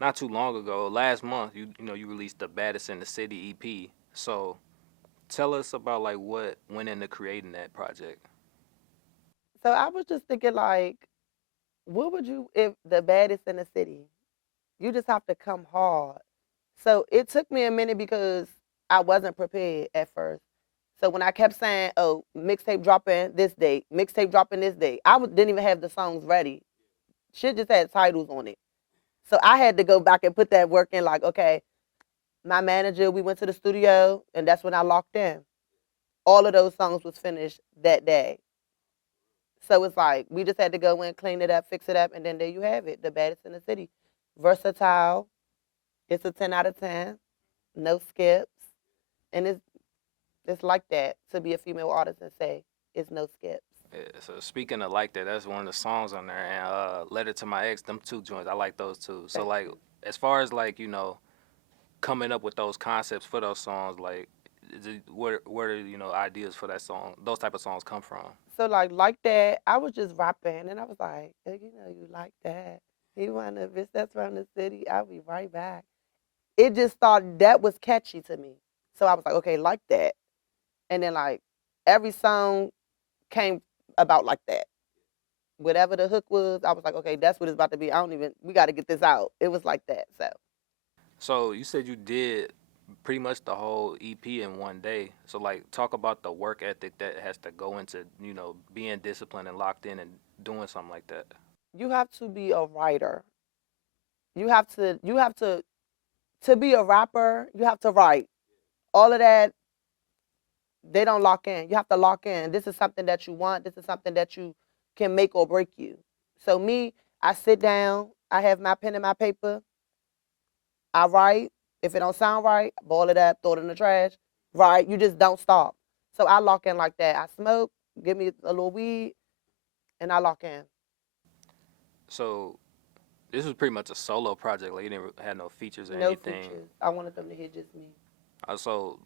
not too long ago, last month, you released the Baddest in the City EP. So tell us about like what went into creating that project. So I was just thinking, like, what would you if the baddest in the city? You just have to come hard. So it took me a minute because I wasn't prepared at first. So when I kept saying, "Oh, mixtape dropping this date, mixtape dropping this date," didn't even have the songs ready. Shit just had titles on it. So I had to go back and put that work in. Like, okay, my manager, we went to the studio, and that's when I locked in. All of those songs was finished that day. So it's like we just had to go in, clean it up, fix it up, and then there you have it, the baddest in the city. Versatile. It's a 10 out of 10. No skips, and it's like that to be a female artist and say it's no skips. Yeah, so speaking of like that, that's one of the songs on there, and "Letter to My Ex," them two joints, I like those too. So Thank like, you. as far as like coming up with those concepts for those songs, like, where do ideas for that song, those type of songs come from? So like that, I was just rapping, and I was like, oh, you like that. You want a bitch that's from the city? I'll be right back. It just started. That was catchy to me, so I was like, okay, like that. And then like every song came about like that. Whatever the hook was, I was like, okay, that's what it's about to be. I don't even. We got to get this out. It was like that. So So you said you did pretty much the whole EP in one day. So like, talk about the work ethic that has to go into being disciplined and locked in and doing something like that. you have to be a writer. You have to be a rapper. You have to write. All of that, they don't lock in. You have to lock in. This is something that you want. This is something that you can make or break you. So me, I sit down. I have my pen and my paper. I write. If it don't sound right, ball it up, throw it in the trash. Right? You just don't stop. So I lock in like that. I smoke. Give me a little weed, and I lock in. So this was pretty much a solo project. Like, you didn't have no features or No anything. features. I wanted them to hear just me. So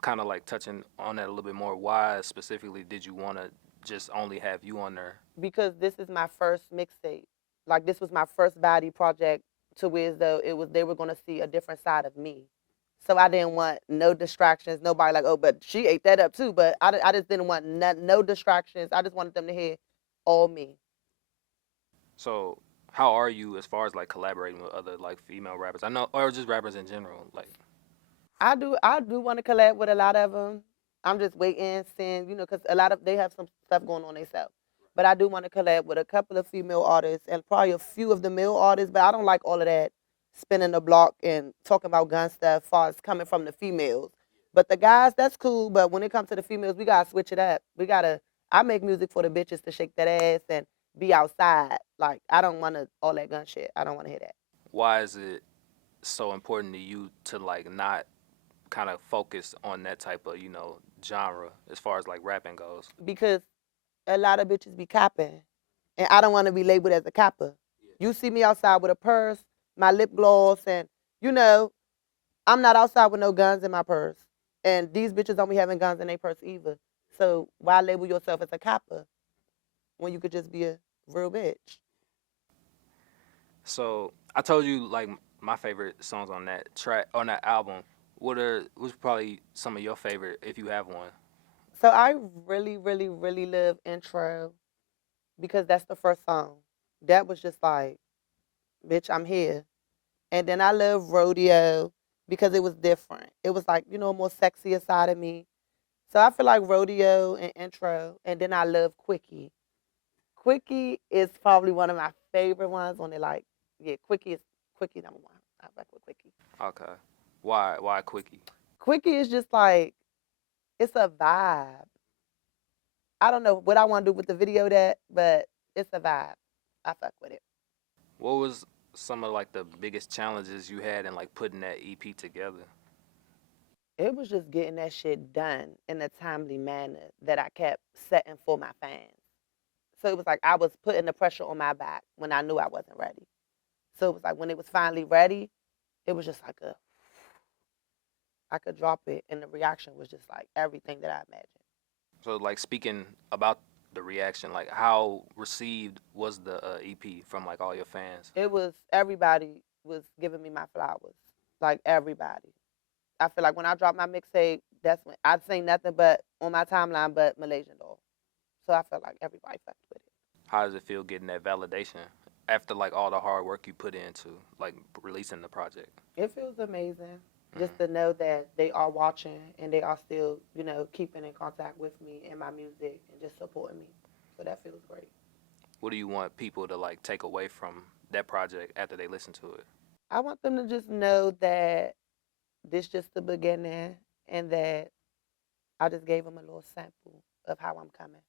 kind of like touching on that a little bit more. Why specifically did you want to just only have you on there? Because this is my first mixtape. Like this was my first body project to where as though it was they were gonna see a different side of me. So I didn't want no distractions. Nobody like, oh, but she ate that up too. But I just didn't want no distractions. I just wanted them to hear all me. So how are you as far as like collaborating with other like female rappers? I know, or just rappers in general. Like, I do want to collab with a lot of them. I'm just waiting, seeing, because a lot of they have some stuff going on themselves. But I do want to collab with a couple of female artists and probably a few of the male artists. But I don't like all of that spinning the block and talking about gun stuff, far as coming from the females. But the guys, that's cool. But when it comes to the females, we gotta switch it up. We gotta. I make music for the bitches to shake that ass and be outside. Like I don't want to all that gun shit. I don't want to hear that. why is it so important to you to like not kind of focus on that type of genre as far as like rapping goes? Because a lot of bitches be copping, and I don't want to be labeled as a copper. You see me outside with a purse, my lip gloss, and you know I'm not outside with no guns in my purse. And these bitches don't be having guns in their purse either. So why label yourself as a copper when you could just be a real bitch? So I told you like my favorite songs on that track on that album. What's probably some of your favorite if you have one? So I really, really, really love intro because that's the first song. That was just like, bitch, I'm here. And then I love rodeo because it was different. It was like, a more sexier side of me. So I feel like rodeo and intro. And then I love quickie. Quickie is probably one of my favorite ones when they like, yeah, quickie number one. I like with quickie. Okay. Why quickie? Quickie is just like it's a vibe. I don't know what I want to do with the video that, but it's a vibe. I fuck with it. What was some of like the biggest challenges you had in like putting that EP together? It was just getting that shit done in a timely manner that I kept setting for my fans. So it was like I was putting the pressure on my back when I knew I wasn't ready. So it was like when it was finally ready, it was just like I could drop it, and the reaction was just like everything that I imagined. So like, speaking about the reaction, like how received was the EP from like all your fans? It was everybody. was giving me my flowers. Like everybody. I feel like when I dropped my mixtape, that's when I'd seen nothing but on my timeline but Malaysian Doll. So I feel like everybody fucked with it. How does it feel getting that validation after like all the hard work you put into like releasing the project? It feels amazing just Mm. to know that they are watching and they are still, keeping in contact with me and my music and just supporting me. So that feels great. What do you want people to like take away from that project after they listen to it? I want them to just know that this just the beginning and that I just gave them a little sample of how I'm coming.